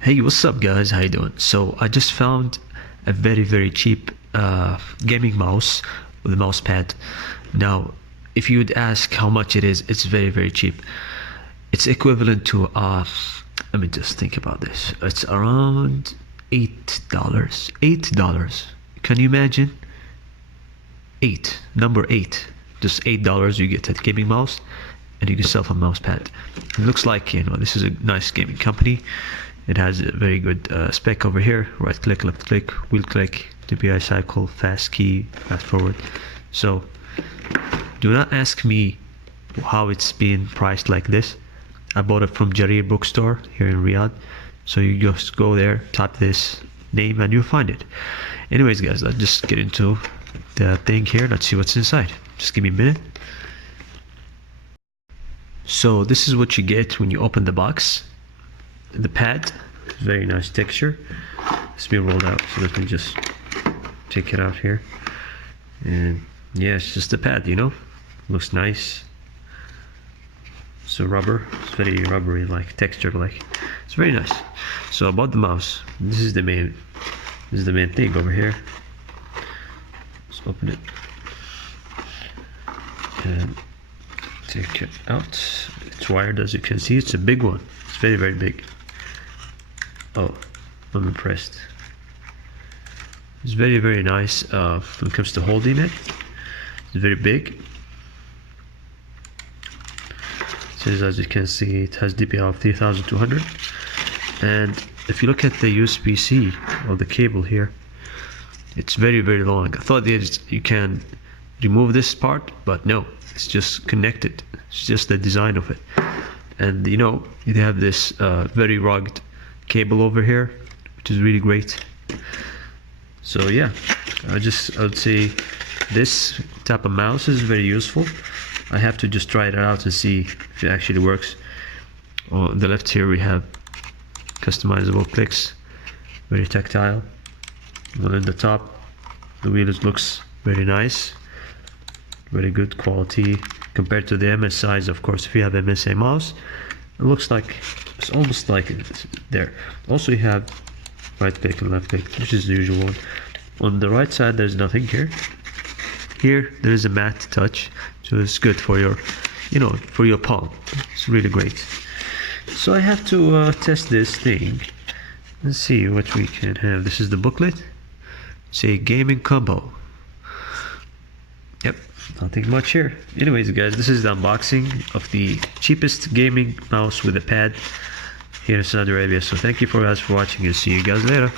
Hey, what's up guys? How you doing? So I just found a very cheap gaming mouse with a mouse pad. Now, if you would ask how much it is, it's very cheap. It's equivalent to let me just think about this. It's around $8. $8. Can you imagine? Number 8. Just $8 you get a gaming mouse and you can sell a mouse pad. It looks like, this is a nice gaming company. It has a very good spec over here. Right click, left click, wheel click, DPI cycle, fast key, fast forward. So do not ask me how it's been priced like this. I bought it from Jarir bookstore here in Riyadh. So you just go there, type this name and you'll find it. Anyways guys, let's just get into the thing here. Let's see what's inside. Just give me a minute. So this is what you get when you open the box. The pad, very nice texture. It's been rolled out, so let me just take it out here. And yeah, it's just the pad, looks nice. So rubber, it's very rubbery, like texture, like it's very nice. So about the mouse, this is the main thing over here. Let's open it and take it out. It's wired, as you can see. It's a big one. It's very big. Oh, I'm impressed. It's very nice when it comes to holding it. It's very big. So as you can see, it has DPI of 3200. And if you look at the USB-C or the cable here, it's very long. I thought you can remove this part, but no, it's just connected. It's just the design of it. And you have this very rugged cable over here, which is really great. So yeah, I would say this type of mouse is very useful. I have to just try it out and see if it actually works. On the left here we have customizable clicks, very tactile. And on the top, the wheel looks very nice, very good quality compared to the MSIs. Of course, if you have MSI mouse, it looks like it's almost like it's there. Also, you have right click and left click, which is the usual one. On the right side, there's nothing here. Here, there is a matte touch, so it's good for your, for your palm. It's really great. So I have to test this thing and see what we can have. This is the booklet. Say gaming combo. Yep, nothing much here. Anyways guys, this is the unboxing of the cheapest gaming mouse with a pad here in Saudi Arabia. So thank you guys for watching and see you guys later.